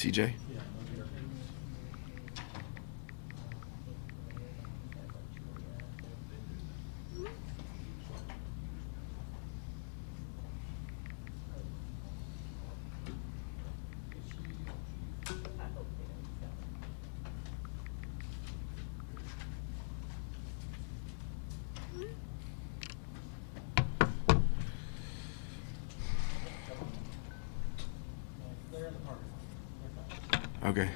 TJ? Okay.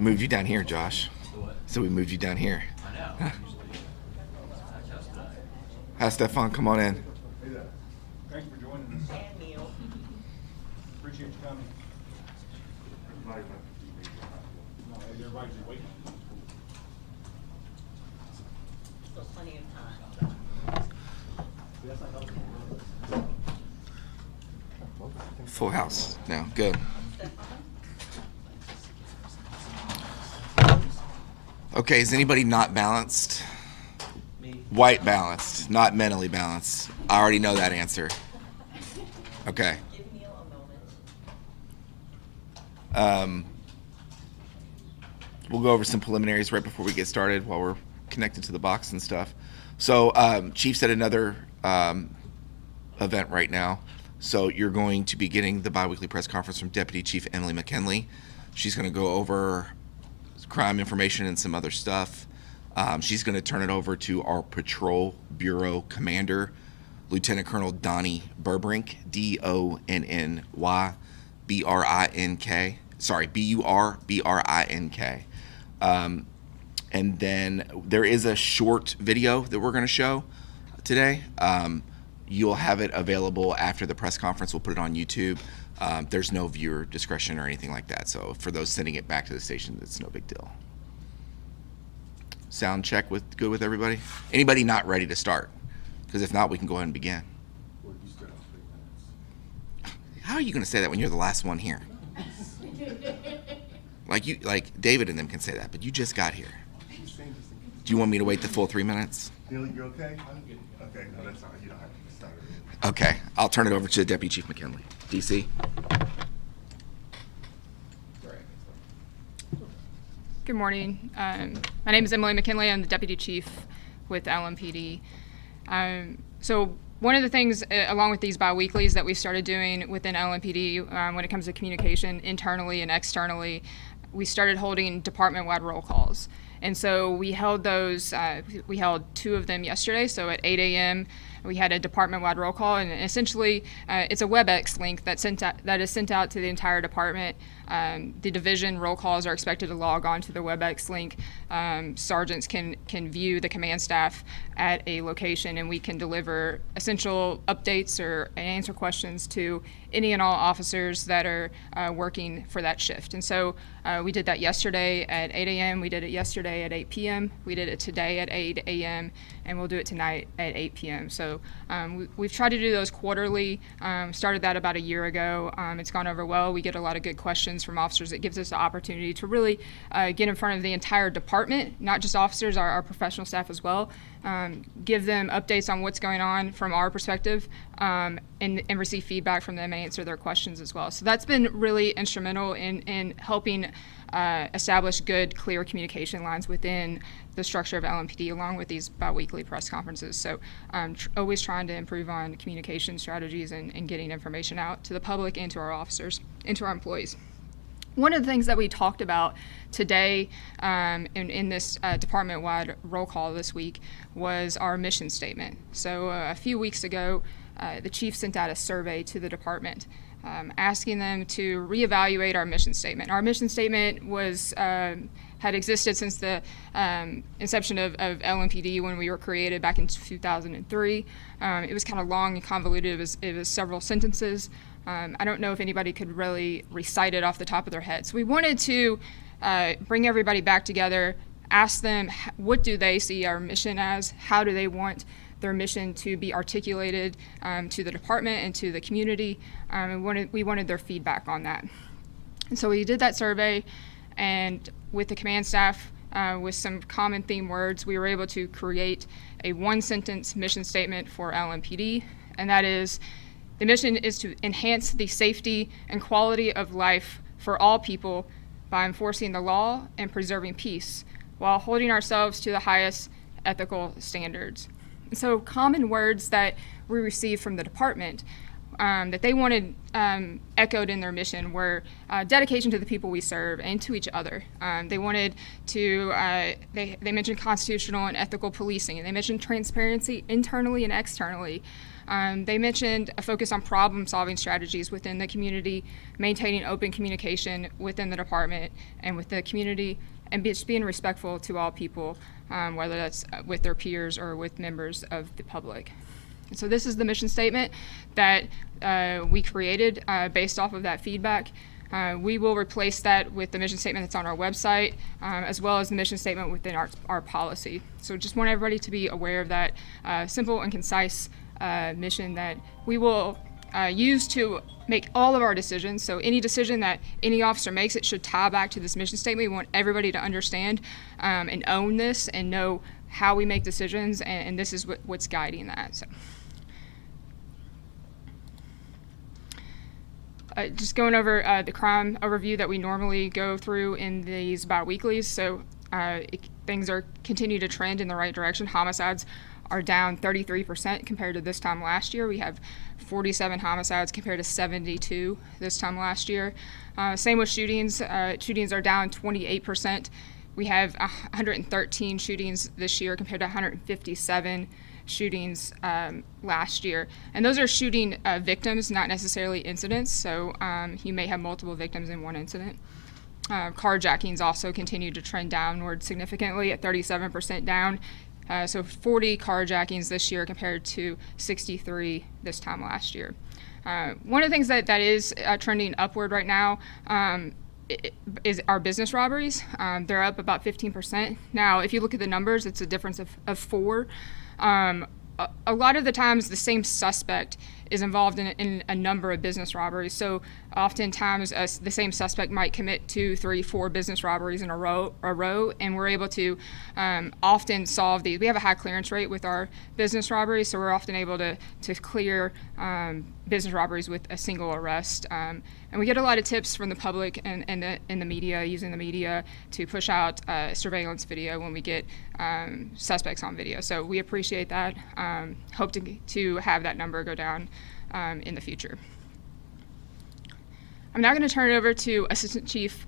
Moved you down here, Josh. So we moved you down here. I know. Hi, Stefan. Come on in. Hey there. Thanks for joining us. And Neil. Appreciate you coming. No, everybody's just waiting. Still plenty of time. Full house now. Good. Okay, is anybody not balanced? Me. White balanced, not mentally balanced. I already know that answer. Okay. Give Neil a moment. We'll go over some preliminaries right before we get started while we're connected to the box and stuff. So Chief's at another event right now. So you're going to be getting the biweekly press conference from Deputy Chief Emily McKinley. She's going to go over crime information and some other stuff. She's going to turn it over to our Patrol Bureau Commander, Lieutenant Colonel Donnie Burbrink, D-O-N-N-Y-B-R-I-N-K. Sorry, B-U-R-B-R-I-N-K. And then there is a short video that we're going to show today. You'll have it available after the press conference. We'll put it on YouTube. There's no viewer discretion or anything like that. So for those sending it back to the station, it's no big deal. Sound check good with everybody? Anybody not ready to start? Because if not, we can go ahead and begin. Well, you still have 3 minutes. How are you going to say that when you're the last one here? Like David and them can say that, but you just got here. Do you want me to wait the full 3 minutes? Neil, you okay? I'm good. Okay, no, that's all right. You don't have to start. Okay, I'll turn it over to Deputy Chief McKinley. DC. Good morning. My name is Emily McKinley. I'm the Deputy Chief with LMPD. So one of the things, along with these bi-weeklies that we started doing within LMPD when it comes to communication internally and externally, we started holding department-wide roll calls. And so we held those, we held 2 of them yesterday. So at 8 a.m., we had a department-wide roll call, and essentially it's a WebEx link that is sent out to the entire department. The division roll calls are expected to log on to the WebEx link. Sergeants can view the command staff at a location, and we can deliver essential updates or answer questions to any and all officers that are working for that shift. And so we did that yesterday at 8 a.m. We did it yesterday at 8 p.m. We did it today at 8 a.m. and we'll do it tonight at 8 p.m. So we've tried to do those quarterly. Started that about a year ago. It's gone over well. We get a lot of good questions from officers. It gives us the opportunity to really get in front of the entire department, not just officers, our professional staff as well. Give them updates on what's going on from our perspective, and receive feedback from them and answer their questions as well. So that's been really instrumental in helping establish good, clear communication lines within the structure of LMPD, along with these bi-weekly press conferences. So always trying to improve on communication strategies and getting information out to the public and to our officers and to our employees. One of the things that we talked about today in this department-wide roll call this week was our mission statement. So a few weeks ago, the chief sent out a survey to the department asking them to reevaluate our mission statement. Our mission statement was had existed since the inception of LMPD when we were created back in 2003. It was kind of long and convoluted. It was several sentences. I don't know if anybody could really recite it off the top of their head. So we wanted to bring everybody back together, ask them what do they see our mission as, how do they want their mission to be articulated to the department and to the community, and we wanted their feedback on that. And so we did that survey, and with the command staff, with some common theme words, we were able to create a one-sentence mission statement for LMPD, and that is, the mission is to enhance the safety and quality of life for all people by enforcing the law and preserving peace, while holding ourselves to the highest ethical standards. And so common words that we received from the department that they wanted echoed in their mission were dedication to the people we serve and to each other. They wanted to, they mentioned constitutional and ethical policing, and they mentioned transparency internally and externally. They mentioned a focus on problem-solving strategies within the community, maintaining open communication within the department and with the community, and just being respectful to all people, whether that's with their peers or with members of the public. So this is the mission statement that we created based off of that feedback. We will replace that with the mission statement that's on our website, as well as the mission statement within our policy. So just want everybody to be aware of that simple and concise mission that we will use to make all of our decisions. So any decision that any officer makes, it should tie back to this mission statement. We want everybody to understand and own this and know how we make decisions, and this is what's guiding that. So. Just going over the crime overview that we normally go through in these bi-weeklies. So things continue to trend in the right direction. Homicides are down 33% compared to this time last year. We have 47 homicides compared to 72 this time last year. Same with shootings. Shootings are down 28%. We have 113 shootings this year compared to 157 shootings last year. And those are shooting victims, not necessarily incidents. So you may have multiple victims in one incident. Carjackings also continue to trend downward significantly at 37% down. So 40 carjackings this year compared to 63 this time last year. One of the things that is trending upward right now is our business robberies. They're up about 15%. Now, if you look at the numbers, it's a difference of 4. A lot of the times the same suspect is involved in a number of business robberies. So oftentimes the same suspect might commit 2, 3, 4 business robberies in a row, and we're able to often solve these. We have a high clearance rate with our business robberies, so we're often able to clear business robberies with a single arrest. And we get a lot of tips from the public and the media, using the media to push out surveillance video when we get suspects on video. So we appreciate that. Hope to have that number go down in the future. I'm now going to turn it over to Assistant Chief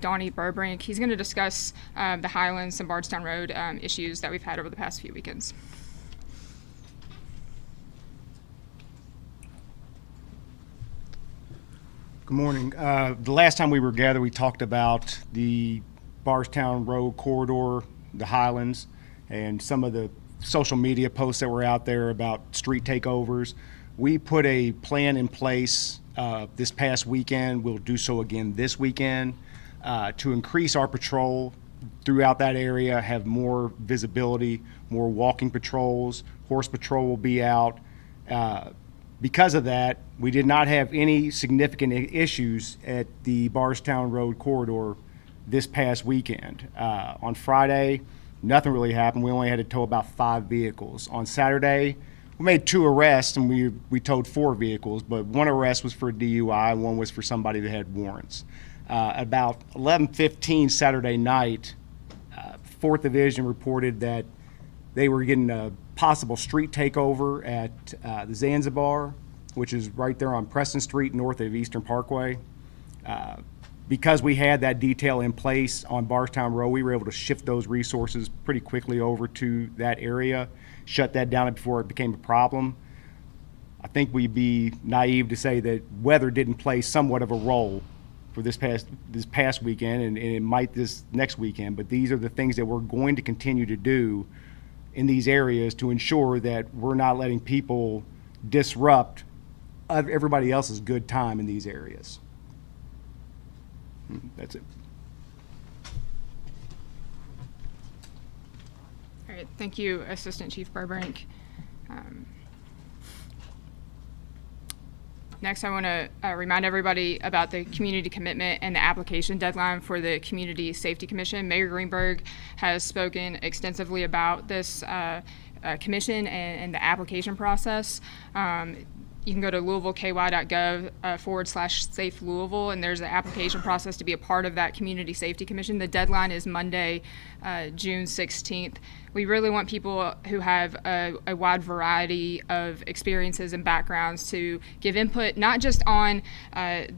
Donnie Burbrink. He's going to discuss the Highlands and Bardstown Road issues that we've had over the past few weekends. Good morning. The last time we were gathered, we talked about the Bardstown Road corridor, the Highlands, and some of the social media posts that were out there about street takeovers. We put a plan in place this past weekend. We'll do so again this weekend to increase our patrol throughout that area, have more visibility, more walking patrols. Horse patrol will be out. Because of that, we did not have any significant issues at the Bardstown Road corridor this past weekend. On Friday, nothing really happened. We only had to tow about 5 vehicles. On Saturday, we made 2 arrests, and we towed 4 vehicles, but 1 arrest was for DUI, 1 was for somebody that had warrants. About 11:15 Saturday night, 4th Division reported that they were getting a possible street takeover at the Zanzibar, which is right there on Preston Street north of Eastern Parkway. Because we had that detail in place on Bardstown Road, we were able to shift those resources pretty quickly over to that area, shut that down before it became a problem. I think we'd be naive to say that weather didn't play somewhat of a role for this past weekend, and it might this next weekend, but these are the things that we're going to continue to do in these areas to ensure that we're not letting people disrupt everybody else's good time in these areas. That's it. right, thank you, Assistant Chief Burbank. Next, I want to remind everybody about the community commitment and the application deadline for the Community Safety Commission. Mayor Greenberg has spoken extensively about this commission and the application process. You can go to louisvilleky.gov /safe Louisville, and there's an application process to be a part of that Community Safety Commission. The deadline is Monday, June 16th. We really want people who have a wide variety of experiences and backgrounds to give input, not just on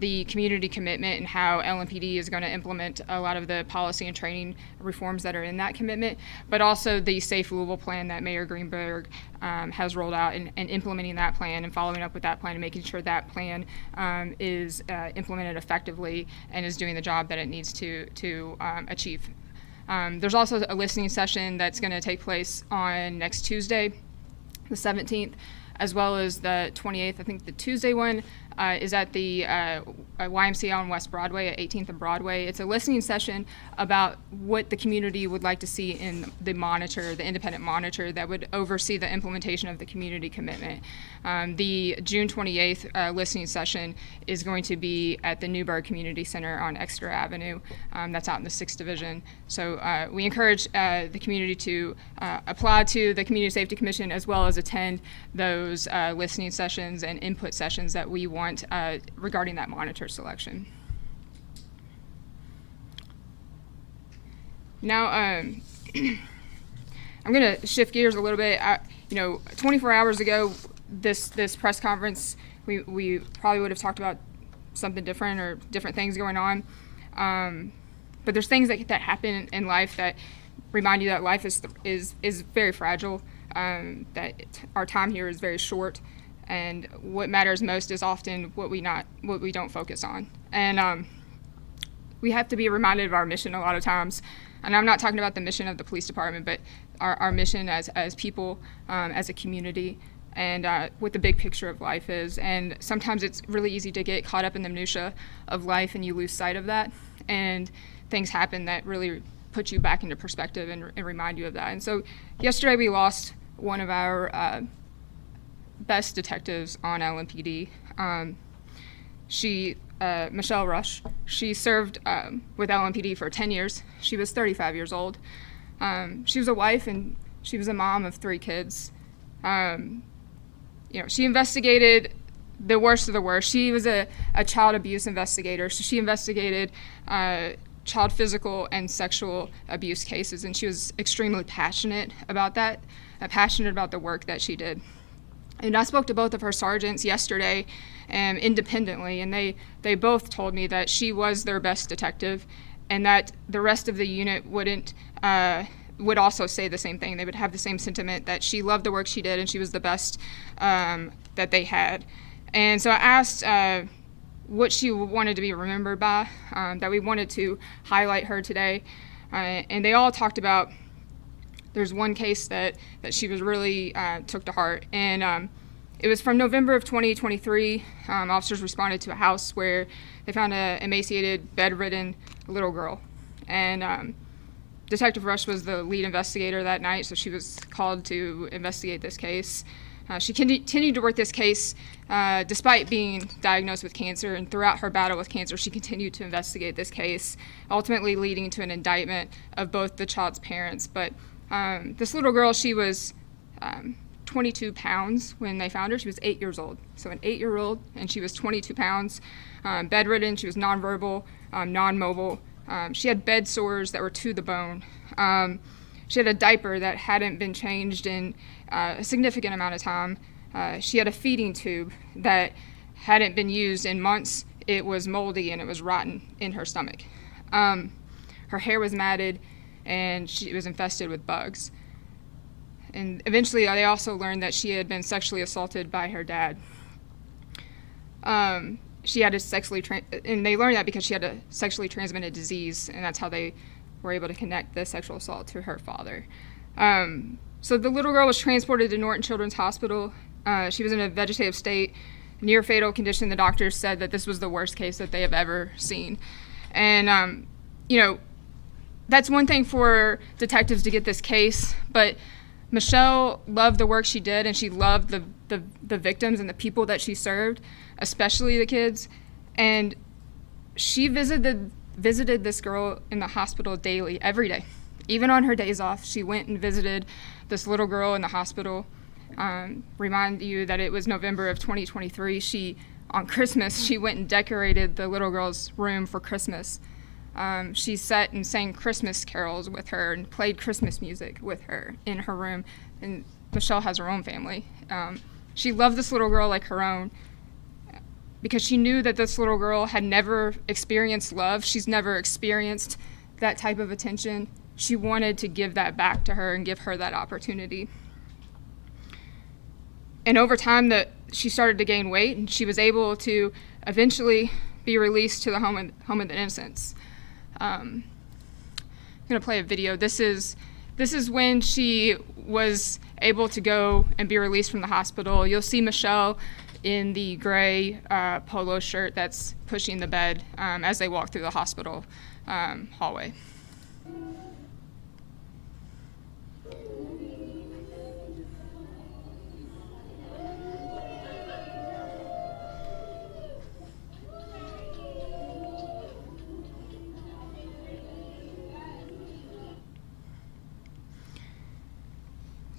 the community commitment and how LMPD is going to implement a lot of the policy and training reforms that are in that commitment, but also the Safe Louisville plan that Mayor Greenberg has rolled out, and implementing that plan and following up with that plan and making sure that plan is implemented effectively and is doing the job that it needs to achieve. There's also a listening session that's going to take place on next Tuesday, the 17th, as well as the 28th. I think the Tuesday one is at the YMCA on West Broadway at 18th and Broadway. It's a listening session about what the community would like to see in the monitor, the independent monitor that would oversee the implementation of the community commitment. The June 28th listening session is going to be at the Newburgh Community Center on Exeter Avenue. That's out in the 6th Division. So we encourage the community to apply to the Community Safety Commission, as well as attend those listening sessions and input sessions that we want regarding that monitor selection. Now, I'm going to shift gears a little bit. 24 hours ago, this press conference, we probably would have talked about something different or different things going on. But there's things that happen in life that remind you that life is very fragile, that our time here is very short, and what matters most is often what we don't focus on. And we have to be reminded of our mission a lot of times. And I'm not talking about the mission of the police department, but our mission as people, as a community, and what the big picture of life is. And sometimes it's really easy to get caught up in the minutia of life, and you lose sight of that. And things happen that really put you back into perspective and remind you of that. And so yesterday we lost one of our best detectives on LMPD. Michelle Rush, she served with LMPD for 10 years. She was 35 years old. She was a wife, and she was a mom of 3 kids. She investigated the worst of the worst. She was a child abuse investigator, so she investigated child physical and sexual abuse cases, and she was extremely passionate about that, passionate about the work that she did. And I spoke to both of her sergeants yesterday independently, and they both told me that she was their best detective, and that the rest of the unit would also say the same thing. They would have the same sentiment that she loved the work she did and she was the best that they had. And so I asked what she wanted to be remembered by, that we wanted to highlight her today. And they all talked about, there's one case that she was really took to heart. And it was from November of 2023. Officers responded to a house where they found an emaciated, bedridden little girl. And Detective Rush was the lead investigator that night, so she was called to investigate this case. She continued to work this case despite being diagnosed with cancer, and throughout her battle with cancer, she continued to investigate this case, ultimately leading to an indictment of both the child's parents. But this little girl, she was 22 pounds when they found her. She was 8 years old. So an 8-year-old, and she was 22 pounds, bedridden. She was nonverbal, non-mobile. She had bed sores that were to the bone. She had a diaper that hadn't been changed in a significant amount of time. She had a feeding tube that hadn't been used in months. It was moldy and it was rotten in her stomach. Her hair was matted and she was infested with bugs. And eventually they also learned that she had been sexually assaulted by her dad. She had and they learned that because she had a sexually transmitted disease, and that's how they were able to connect the sexual assault to her father. So the little girl was transported to Norton Children's Hospital. She was in a vegetative state, near fatal condition. The doctors said that this was the worst case that they have ever seen. And, that's one thing for detectives to get this case, but Michelle loved the work she did, and she loved the victims and the people that she served, especially the kids. And she visited this girl in the hospital daily, every day. Even on her days off, she went and visited this little girl in the hospital. Remind you that it was November of 2023. On Christmas, she went and decorated the little girl's room for Christmas. She sat and sang Christmas carols with her and played Christmas music with her in her room. And Michelle has her own family. She loved this little girl like her own because she knew that this little girl had never experienced love. She's never experienced that type of attention. She wanted to give that back to her and give her that opportunity. And over time, she started to gain weight, and she was able to eventually be released to the home of the innocents. I'm going to play a video. This is when she was able to go and be released from the hospital. You'll see Michelle in the gray polo shirt that's pushing the bed as they walk through the hospital hallway.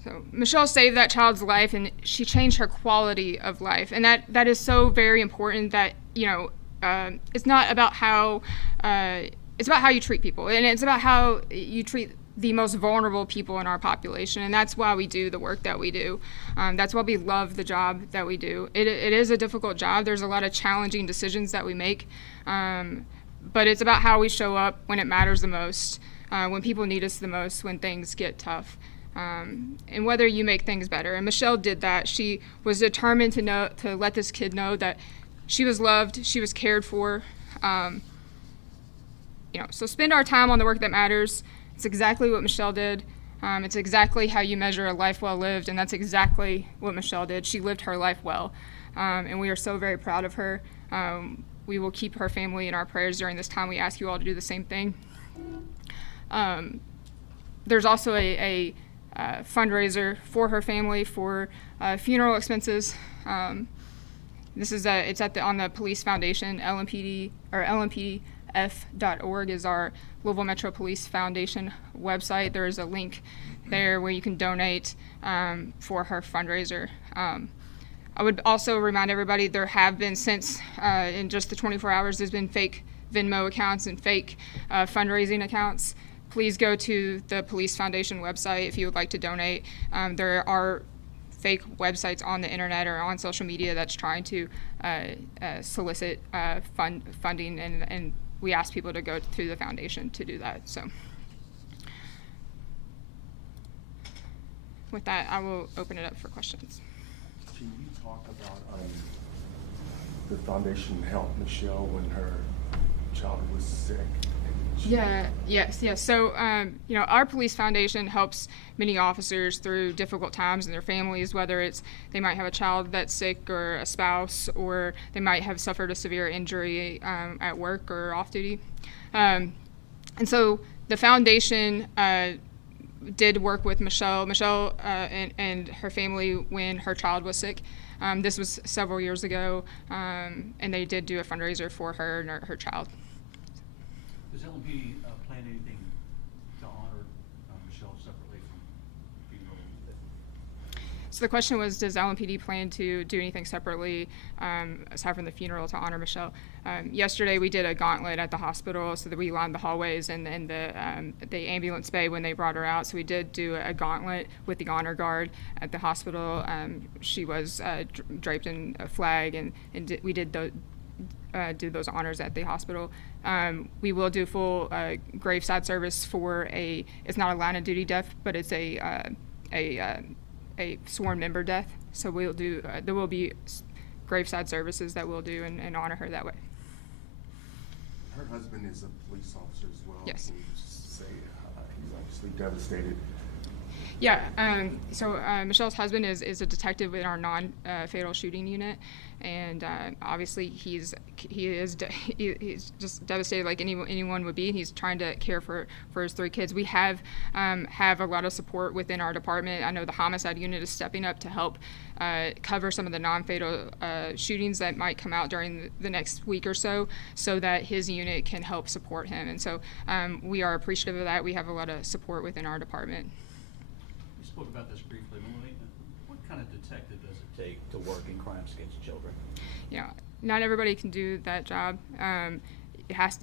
So Michelle saved that child's life, and she changed her quality of life, and that is so very important. That it's not about how it's about how you treat people, and it's about how you treat the most vulnerable people in our population, and that's why we do the work that we do. That's why we love the job that we do. It is a difficult job. There's a lot of challenging decisions that we make, but it's about how we show up when it matters the most, when people need us the most, when things get tough. And whether you make things better. And Michelle did that. She was determined to let this kid know that she was loved, she was cared for. So spend our time on the work that matters. It's exactly what Michelle did. It's exactly how you measure a life well lived, and that's exactly what Michelle did. She lived her life well, and we are so very proud of her. We will keep her family in our prayers during this time. We ask you all to do the same thing. There's also a fundraiser for her family for funeral expenses. This is it's on the Police Foundation. LMPD or LMPDF.org is our Louisville Metro Police Foundation website. There is a link there where you can donate for her fundraiser. I would also remind everybody there have been since in just the 24 hours there's been fake Venmo accounts and fake fundraising accounts. Please go to the Police Foundation website if you would like to donate. There are fake websites on the internet or on social media that's trying to solicit funding, and we ask people to go through the foundation to do that. So with that, I will open it up for questions. Can you talk about the foundation helped Michelle when her child was sick? Yes. So, our police foundation helps many officers through difficult times and their families, whether it's they might have a child that's sick or a spouse, or they might have suffered a severe injury at work or off duty. And so the foundation did work with Michelle and her family when her child was sick. This was several years ago, and they did do a fundraiser for her and her child. Does LMPD plan anything to honor Michelle separately from funeral? So the question was, does LMPD plan to do anything separately aside from the funeral to honor Michelle? Yesterday we did a gauntlet at the hospital so that we lined the hallways and the ambulance bay when they brought her out. So we did do a gauntlet with the honor guard at the hospital. She was draped in a flag, and we did do those honors at the hospital. We will do full graveside service for it's not a line of duty death, but it's a sworn member death. So we'll do, there will be graveside services that we'll do and honor her that way. Her husband is a police officer as well. Yes. Can you just say he's obviously devastated. Yeah, so Michelle's husband is a detective in our non-fatal shooting unit, and obviously he's just devastated like anyone would be, and he's trying to care for his 3 kids. We have a lot of support within our department. I know the homicide unit is stepping up to help cover some of the non-fatal shootings that might come out during the next week or so that his unit can help support him, and so we are appreciative of that. We have a lot of support within our department. You spoke about this briefly, Emily. What kind of detective does it take to work in crimes against children? Yeah, not everybody can do that job.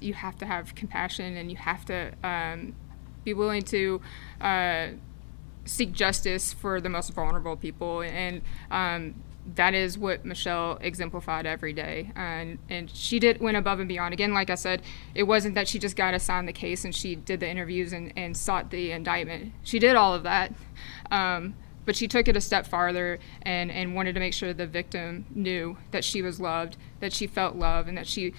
You have to have compassion, and you have to be willing to seek justice for the most vulnerable people, and that is what Michelle exemplified every day. And she went above and beyond. Again, like I said, it wasn't that she just got assigned the case and she did the interviews and sought the indictment. She did all of that, but she took it a step farther and wanted to make sure the victim knew that she was loved, that she felt love, and that she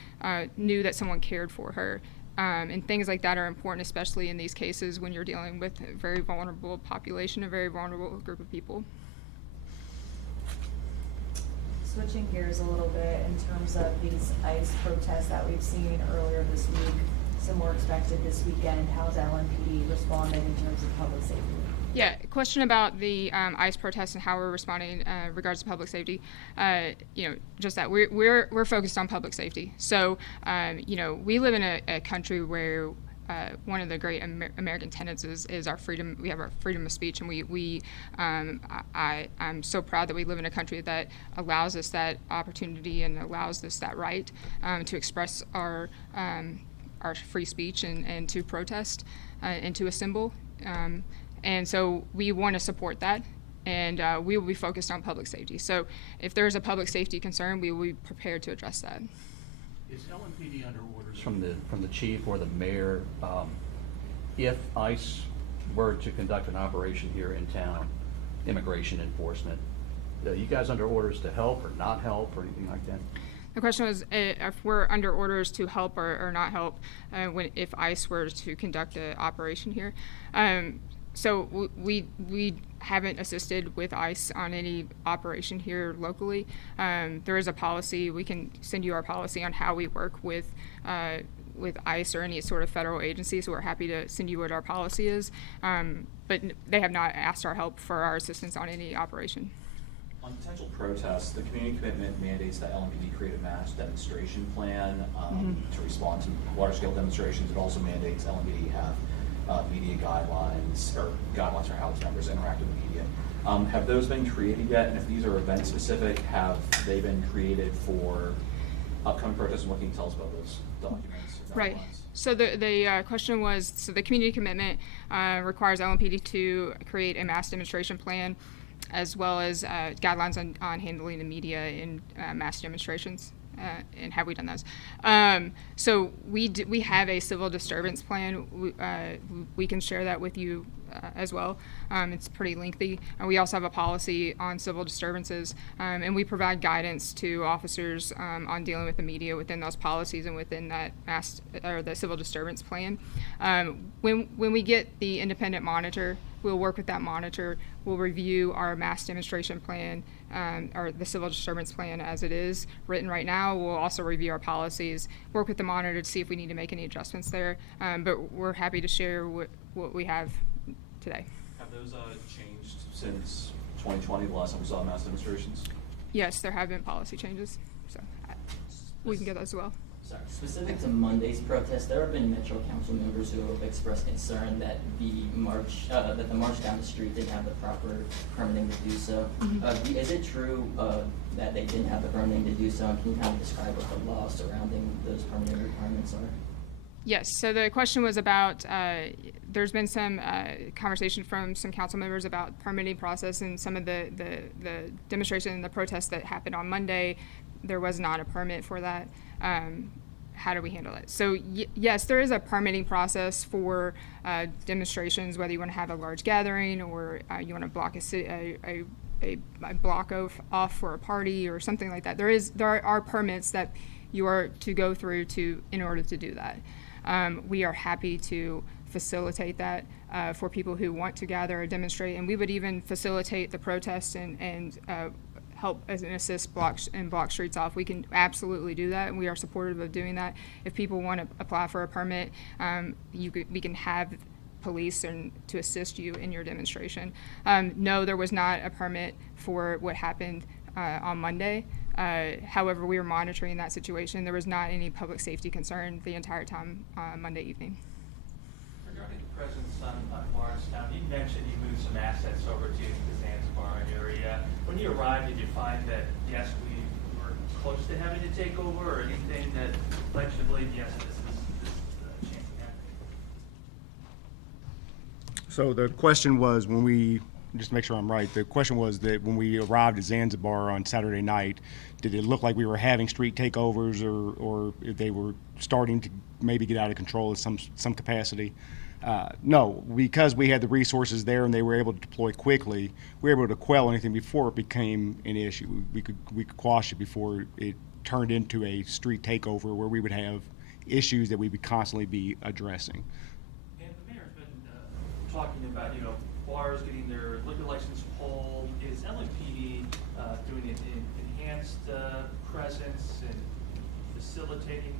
knew that someone cared for her. And things like that are important, especially in these cases when you're dealing with a very vulnerable population, a very vulnerable group of people. Switching gears a little bit in terms of these ICE protests that we've seen earlier this week, some more expected this weekend, how's LMPD responding in terms of public safety? Yeah, question about the ICE protests and how we're responding in regards to public safety. Just that we're focused on public safety. So, we live in a country where one of the great American tenets is our freedom. We have our freedom of speech, and I'm so proud that we live in a country that allows us that opportunity and allows us that right to express our free speech and to protest and to assemble. And so we want to support that, and we will be focused on public safety. So if there's a public safety concern, we will be prepared to address that. Is LMPD under orders from the chief or the mayor if ICE were to conduct an operation here in town, immigration enforcement? Are you guys under orders to help or not help or anything like that? The question was if we're under orders to help or not help if ICE were to conduct an operation here. So we haven't assisted with ICE on any operation here locally. There is a policy. We can send you our policy on how we work with ICE or any sort of federal agency, so we're happy to send you what our policy is. But they have not asked our help for our assistance on any operation. On potential protests, the community commitment mandates that LMPD create a mass demonstration plan to respond to large-scale demonstrations. It also mandates LMPD have media guidelines for how its members interact with the media. Have those been created yet? And if these are event-specific, have they been created for upcoming protests? And what can you tell us about those documents? Right. So the question was, so the community commitment requires LMPD to create a mass demonstration plan, as well as guidelines on handling the media in mass demonstrations. And have we done those? So we have a civil disturbance plan. We can share that with you as well. It's pretty lengthy. We also have a policy on civil disturbances, and we provide guidance to officers on dealing with the media within those policies and within that the civil disturbance plan. When we get the independent monitor, we'll work with that monitor. We'll review our mass demonstration plan, or the civil disturbance plan as it is written right now. We'll also review our policies, work with the monitor to see if we need to make any adjustments there. But we're happy to share what we have today. Have those changed since 2020, the last time we saw mass demonstrations? Yes, there have been policy changes, so we can get those as well. Sorry. Specific to Monday's protest, there have been Metro Council members who have expressed concern that the march down the street didn't have the proper permitting to do so. Mm-hmm. Is it true that they didn't have the permitting to do so? And can you kind of describe what the law surrounding those permitting requirements are? Yes, so the question was about, there's been some conversation from some council members about permitting process, and some of the demonstration and the protests that happened on Monday, there was not a permit for that. How do we handle it? So yes, there is a permitting process for demonstrations, whether you want to have a large gathering or you want to block a block off for a party or something like that. There are permits that you are to go through in order to do that. We are happy to facilitate that for people who want to gather or demonstrate, and we would even facilitate the protest and help as an assist block streets off. We can absolutely do that, and we are supportive of doing that. If people want to apply for a permit, we can have police and to assist you in your demonstration. No, there was not a permit for what happened on Monday. However, we were monitoring that situation. There was not any public safety concern the entire time Monday evening. Regarding the presence on Bardstown, you mentioned you moved some assets over to the Zanzibar area. When you arrived, did you find that, yes, we were close to having to take over, or anything that led you to believe, yes, this is changing happening? So the question was, when we, just to make sure I'm right, the question was that when we arrived at Zanzibar on Saturday night, did it look like we were having street takeovers, or if they were starting to maybe get out of control in some capacity? No, because we had the resources there and they were able to deploy quickly, we were able to quell anything before it became an issue. We could quash it before it turned into a street takeover where we would have issues that we would constantly be addressing. And the mayor's been talking about, bars getting their liquor license pulled. Is LMPD doing an enhanced presence and facilitating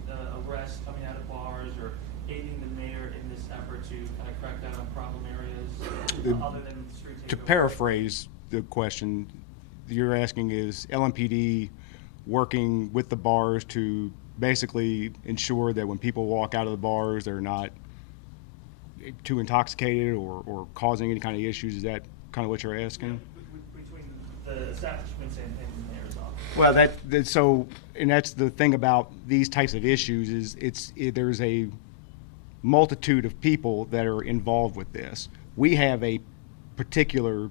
arrests coming out of bars, or aiding the mayor in this effort to kind of crack down on problem areas other than street takeovers? To paraphrase the question, you're asking, is LMPD working with the bars to basically ensure that when people walk out of the bars, they're not too intoxicated or causing any kind of issues? Is that kind of what you're asking? Between the establishments and the mayor's office. Well, and that's the thing about these types of issues is there's a multitude of people that are involved with this. We have a particular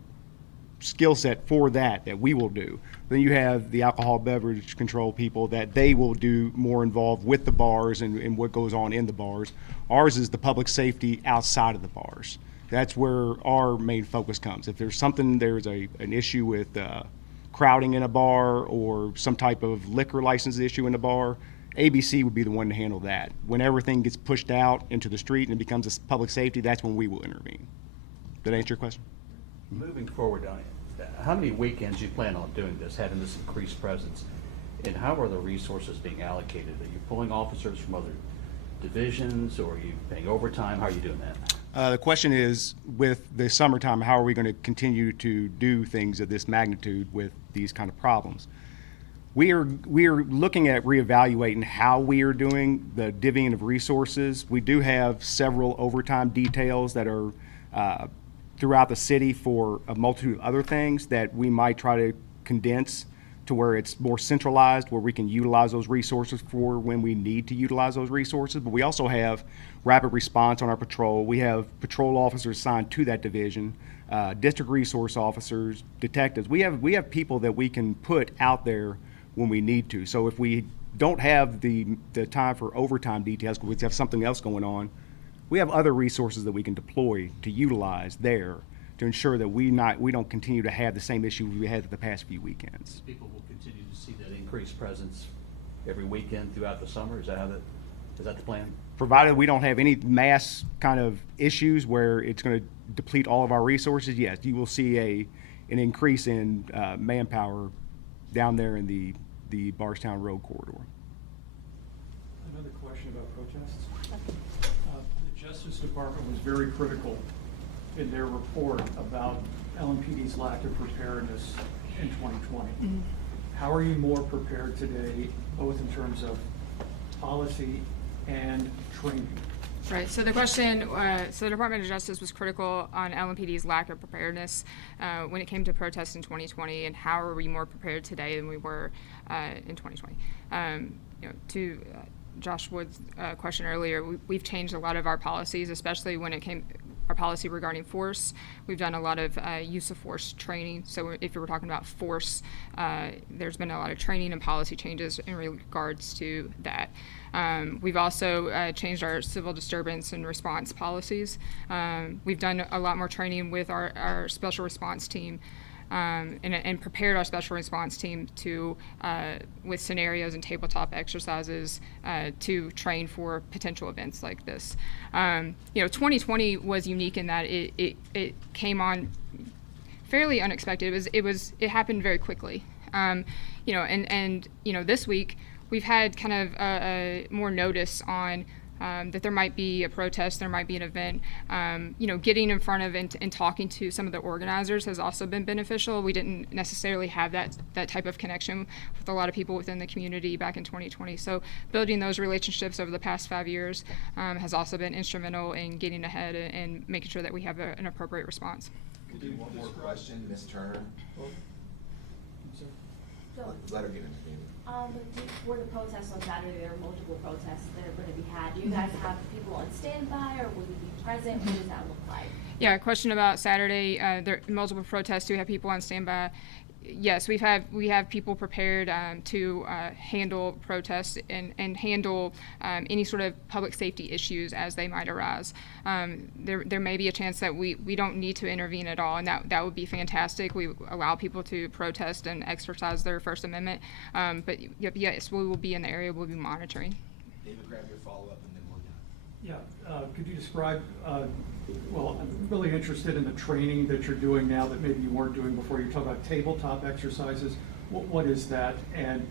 skill set for that we will do. Then you have the alcohol beverage control people that they will do more involved with the bars and what goes on in the bars. Ours is the public safety outside of the bars. That's where our main focus comes. If there's an issue with crowding in a bar or some type of liquor license issue in a bar, ABC would be the one to handle that. When everything gets pushed out into the street and it becomes a public safety, that's when we will intervene. Did I answer your question? Moving forward, how many weekends you plan on doing this, having this increased presence? And how are the resources being allocated? Are you pulling officers from other divisions, or are you paying overtime? How are you doing that? The question is, with the summertime, how are we going to continue to do things of this magnitude with these kind of problems? We are looking at reevaluating how we are doing the divvying of resources. We do have several overtime details that are throughout the city for a multitude of other things that we might try to condense to where it's more centralized, where we can utilize those resources for when we need to utilize those resources. But we also have rapid response on our patrol. We have patrol officers assigned to that division, district resource officers, detectives. We have people that we can put out there when we need to. So if we don't have the time for overtime details, because we have something else going on, we have other resources that we can deploy to utilize there to ensure that we don't continue to have the same issue we had the past few weekends. People will continue to see that increased presence every weekend throughout the summer. Is that the plan? Provided we don't have any mass kind of issues where it's going to deplete all of our resources, yes, you will see an increase in manpower down there in the Bardstown Road corridor. Another question about protests. The Justice Department was very critical in their report about LMPD's lack of preparedness in 2020. Mm-hmm. How are you more prepared today, both in terms of policy and training? Right. So the question, so the Department of Justice was critical on LMPD's lack of preparedness when it came to protests in 2020, and how are we more prepared today than we were in 2020? To Josh Wood's question earlier, we've changed a lot of our policies, especially when it came our policy regarding force. We've done a lot of use of force training. So if you were talking about force, there's been a lot of training and policy changes in regards to that. We've also changed our civil disturbance and response policies. We've done a lot more training with our special response team and prepared our special response team to with scenarios and tabletop exercises to train for potential events like this. 2020 was unique in that it came on fairly unexpected. It happened very quickly. This week we've had kind of more notice on that there might be a protest, there might be an event. Getting in front of and talking to some of the organizers has also been beneficial. We didn't necessarily have that type of connection with a lot of people within the community back in 2020. So building those relationships over the past 5 years has also been instrumental in getting ahead and making sure that we have an appropriate response. We'll do one more question, Ms. Turner. So, Let her get into the for the protests on Saturday, there are multiple protests that are going to be had. Do you guys have people on standby, or will you be present? What does that look like? Yeah, a question about Saturday. There are multiple protests. Do we have people on standby? Yes, we have people prepared to handle protests and handle any sort of public safety issues as they might arise. There may be a chance that we don't need to intervene at all, and that would be fantastic. We allow people to protest and exercise their First Amendment. But yes, we will be in the area. We'll be monitoring. David, grab your follow-up and then we'll Yeah, could you describe, well, I'm really interested in the training that you're doing now that maybe you weren't doing before. You talk about tabletop exercises. What is that? And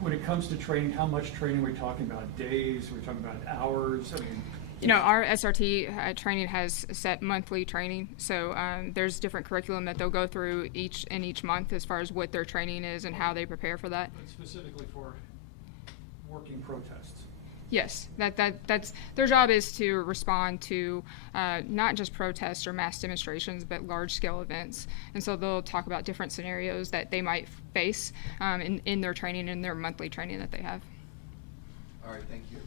when it comes to training, how much training are we talking about? Days? Are we talking about hours? I mean, our SRT training has set monthly training, so there's different curriculum that they'll go through each month as far as what their training is and how they prepare for that. but specifically for working protests. Yes, that's their job is to respond to not just protests or mass demonstrations, but large-scale events. And so they'll talk about different scenarios that they might face in their training, in their monthly training that they have. All right, thank you.